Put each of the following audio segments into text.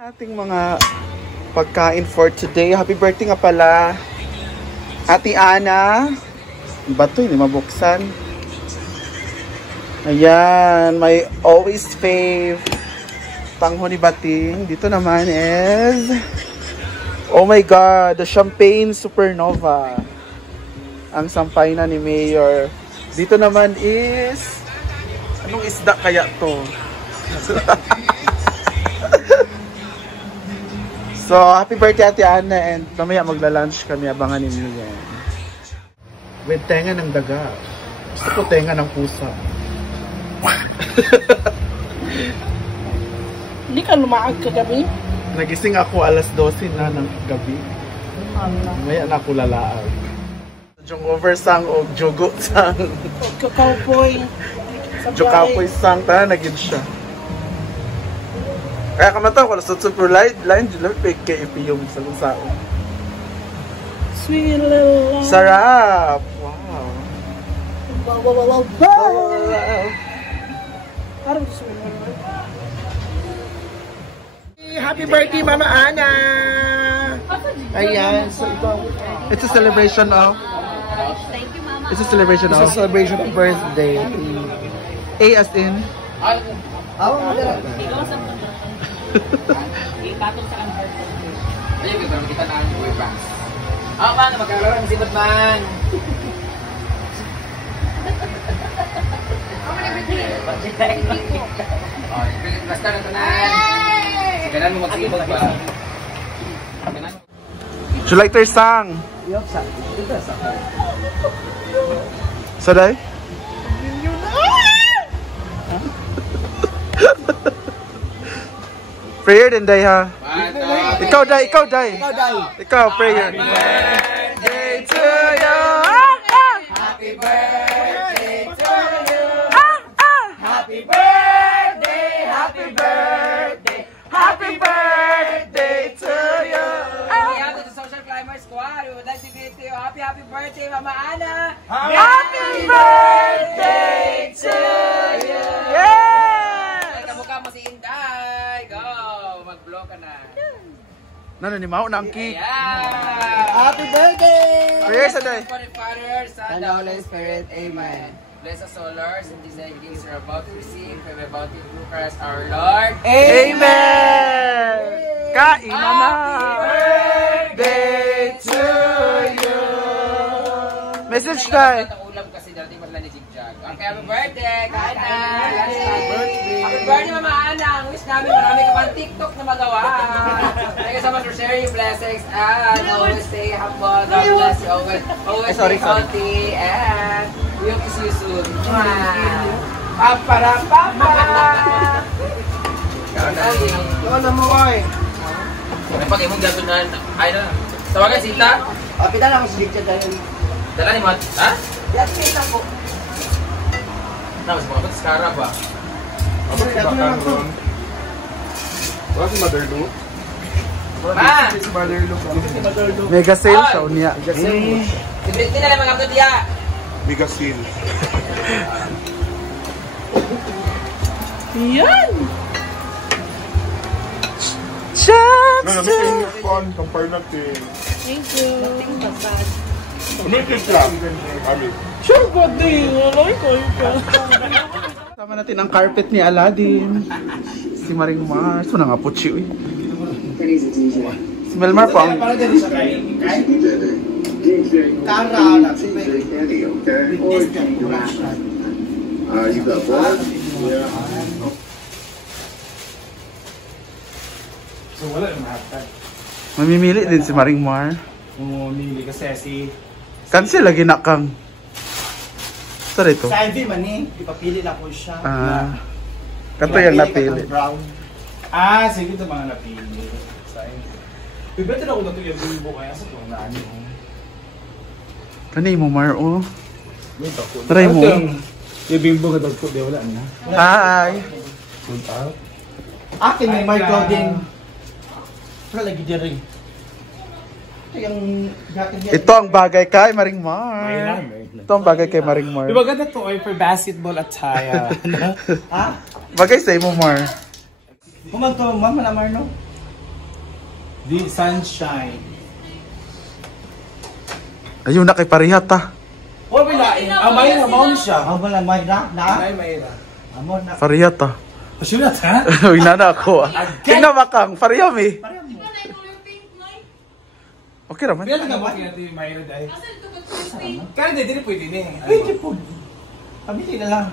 Ating mga pagkain for today. Happy birthday nga pala, Ate Ana. Bato, hindi mabuksan. Ayan, my always fave tangho ni Bating. Dito naman is, oh my god, the Champagne Supernova. Ang sampay na ni Mayor. Dito naman is, anong isda kaya to? So, happy birthday Ate Ana, and mamaya magla-lunch kami, abangan ninyo yan. With tenga ng daga. Gusto ko tenga ng pusa. Hindi ka lumaag kagabi? Nagising ako alas 12 na ng gabi. Mamaya na ako lalaag. Yung oversang o jugo sang. Kakawpoy. Jukapoy sang, tara nagin siya. Kaya kamata ko, super light, line, dila, kay yung sa lusao. Sweet little love. Sarap! Wow! Wow! Parang sweet. Happy birthday, Mama Ana! Ayan, so ito, it's a celebration of? Thank you, Mama. It's a celebration of? It's a celebration of birthday. A as in? Ipatong sa kang birthday. Ayun, kita na ang boy bands. Ako man, magkalaro ng sibot man. Basta na tanan. Ganan mo magsibot ba? Would you like their song? Yup, sa. Ito sa. Saday? Prayer din day ha. Ikaw day, ikaw day. Ikaw prayer. Happy birthday to you. Happy birthday to you. Happy birthday, happy birthday, Happy birthday to you. Yeah, to the Social Climber Squad, we would like to greet you. Happy birthday, Mama Ana. Happy birthday to you. Yeah. Kamukha mo si Inday. Go, mag-blow ka na. Nano ni Mau na ang cake. Happy birthday! Prayer sa day. For the Father, Son, and the Holy Spirit. Amen. Bless us, O Lord, and these things are about to receive, and we're about to through Christ our Lord. Amen. Kain na na. Birthday to you. Message tayo. Ulam kasi dati wala ni Jigjag. Okay, happy birthday! Kain na! Happy birthday, Mama Ana! Ang wish namin marami ka pang TikTok na magawa. Thank you so much for sharing your blessings and always stay humble. God bless you always. Always stay healthy and we'll kiss you soon. Paparapapa! Ano mo oy? May pag-imong gatunan. Ay na. Tawagan sita? Pita na ako sa dito dahil. Dala ni Mat. Ha? Yan, kita po. Mas mga ba't skara ba? Wala si Mother Lu? Ma! Si Mother Lu. Mega sale siya niya. Si Britney na lang mga kapto diya. Bigasil. Yan! Just No, namin kayo yung phone. Compare natin. Thank you. Nothing but bad. Ano yung titla? Kami. Sure ba din? Wala ko ka. Sama natin ang carpet ni Aladdin. Si Maring Mars. Wala nga po chiwi. Si Melmar po ang... You got one? So wala yung mahatag. Mamimili din si Maring Mar. Umumili kasi si... Cancel lagi na kang. Sorry to. Sa IV man eh. Ipapili na po siya. Kato yung napili. Brown. Sige ito mga napili. Bibete na ako na ito yung bimbo kaya sa itong naan yung... Kanay mo Mar oh. Try mo. Yung bimbo ka dagko, di wala na. Hi. Good out. Akin may my clothing. Wala lagi dyan rin. Ito yung jacket niya. Ito ang bagay kay Maring Mar. Ito ang bagay kay Maring Mar. Di ba ganda to ay for basketball attire? Ha? Bagay sa imo Mar. Kumag to, mama na Marno. Di sunshine. Ayun na kay Parihat ta. Oh, bilain. Mayra, maon siya. Wala, Mayra, na? Mayra. Amo na. Parihat ta. Pasyulat ha? Uy, nana ako. Tingnan makang, Pariham eh. Okay naman. Pila nga ba natin yung Mayra dahil? Asan ito ba ito paint? Kaya hindi pwede ni. Pwede po. Pamili na lang.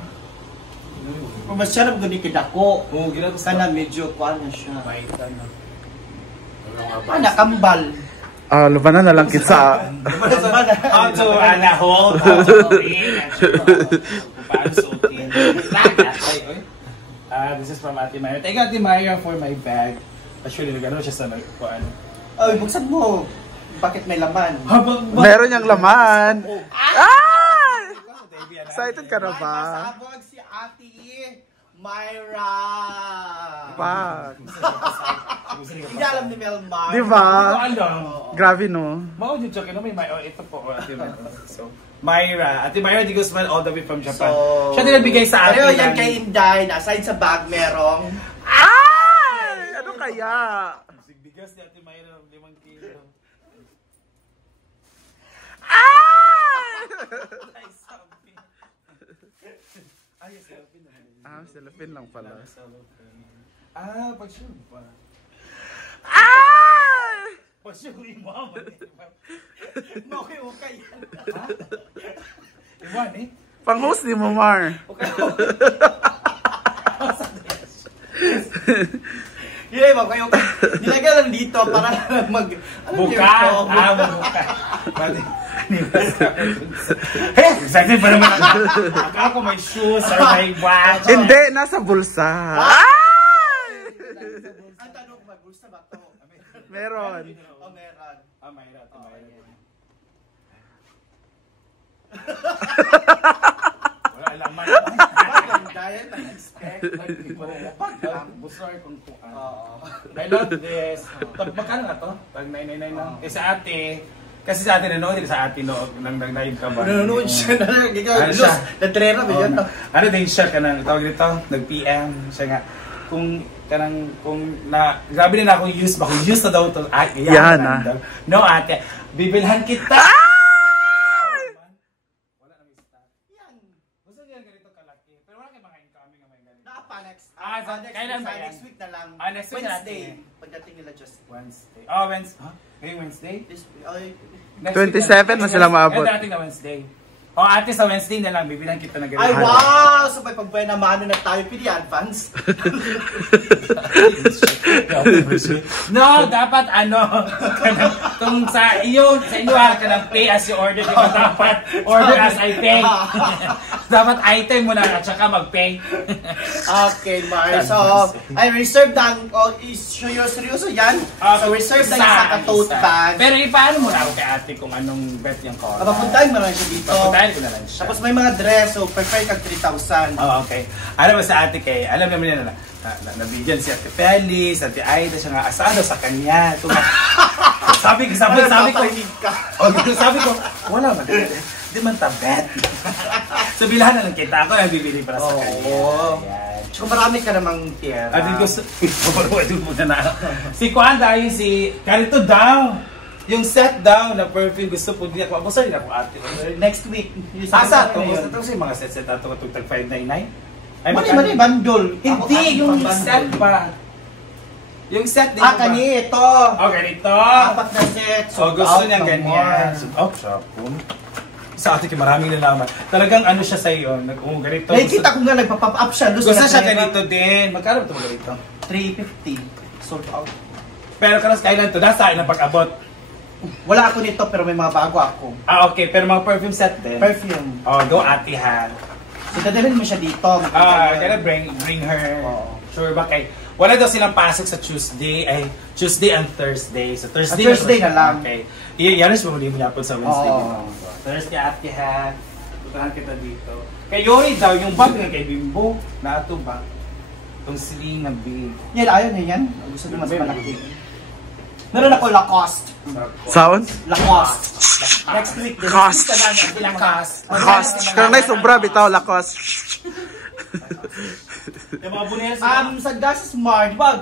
Kung masyarap gani kidako. Oo, ginagawa sa Sana medyo kuan na siya. Maitan na. Ana, kambal. Labanan na lang kitsa. How to hold, how to ring, paano suotin. This is from Ate Mayra. Thank you, Ate Mayra, for my bag. Actually, nag-ano siya sa ano. Ay, buksan mo. Bakit may laman? Meron niyang laman. Ah! Excited ka na ba? Nasabog si Ate Mayra. Pa. Hindi alam ni Melmar. Di ba? Alam. Grabe no. Mao din siya kino may ito po Ate Mayra. So, Mayra, Ate Mayra di Guzman all the way from Japan. So, siya din nagbigay sa atin. Pero yan kay Inday, aside sa bag merong Ay! Ano kaya? Bigas ni Ate Mayra 5 kilo. Ay! Cellophane lang pala. Pag-sure pa. Ay! Pag-sure mo. okay yan. Iwan eh. Pang-host ni mo, Mar. Yay, okay. Nilagay lang dito para mag... Buka! Buka. Hey! Excited pa naman ako. Akala ko may shoes or may watch. Hindi, nasa bulsa. Ay! Ang tanong, may bulsa ba ito? Meron. Oh, meron. Mayra, Ate Mayra. Wala laman. Dahil na-expect. Busar kung tuan. I love this. Magkano nga to? Pag 999 lang. Eh sa ate, kasi sa ate nanood, sa ate nang nag-live ka ba? Nanonood siya na. Ano siya? Natrera ba yan? Ano din siya ka nang tawag dito? Nag-PM siya nga. Kung grabe na akong use ba? Kung use na daw ito, yan na. No ate, bibilhan kita! Kailan ba yan? Next week na lang. Next week Wednesday. natin. Pagdating nila just Wednesday. Oh, Wednesday. Huh? Ngayong Wednesday? this ay, Next 27 na sila maabot. Ito natin na Wednesday. O ate, sa Wednesday na lang, bibilang kita ng ganito. ay wow! So may pagbuhay na maano na tayo, pili advance. No, dapat kung sa inyo ka ng pay as you order, di ba dapat order as I pay. Dapat item mo na at saka mag-pay. Okay, Mar. So, I reserve ang, seryoso yan? So, reserve na yung sa tote bag. Pero ipaano mo na ako kay ate kung anong bet yung call? Papuntahin mo lang siya dito. Papuntahin ko na lang siya. Tapos may mga dress, so prefer kag 3,000. Oh, okay. Alam mo sa ate kay, alam naman niya nabigyan si Ate Feliz, Ate Aida, siya nga asado sa kanya. Sabi ko, wala man. Di man tabet. So bilahan na lang kita. Ako na bibili para sa kanya. Ayan. Kung marami ka namang tira. At ko, si Kuan dahil ganito daw. Yung set daw na perfume gusto po din ako. Abusay na ako ate. Next week. Asa ito? Ito sa mga set ato katugtag 599. Mani, bandol. Hindi, yung set pa. Yung set din. Ito. Oh, ganito. 4 na set. So, gusto niya ganyan. So, shopon. Sa atin maraming nalaman. Talagang ano siya sa iyo, ganito. Nakikita ko nga nagpa-pop up siya. Gusto siya ganito din. Magkano ito ganito? 350. Sold out. Pero karas kailan to? Nasa ilang pag-abot? Wala ako nito pero may mga bago ako. Okay. Pero mga perfume set din? Perfume. Oh, go ate ha. So, dadalhin mo siya dito. Kaya bring her. Sure ba kay? Wala daw silang pasok sa Tuesday and Thursday. So Thursday na lang. Okay. Yaris mo muli mo yapon sa Wednesday. Oo. Thursday ate ha. Puntahan kita dito. Kay Yori daw, yung bag nga kay Bimbo, na ato ba? Itong sling na big. Yan, ayaw na yan. Gusto nyo mas malaki. Meron ako Lacoste. Sound? Lacoste. Next week. Cost. Cost. Kaya na sobra bitaw la cost. Yung mga bunera Sa Gas Smart, di ba?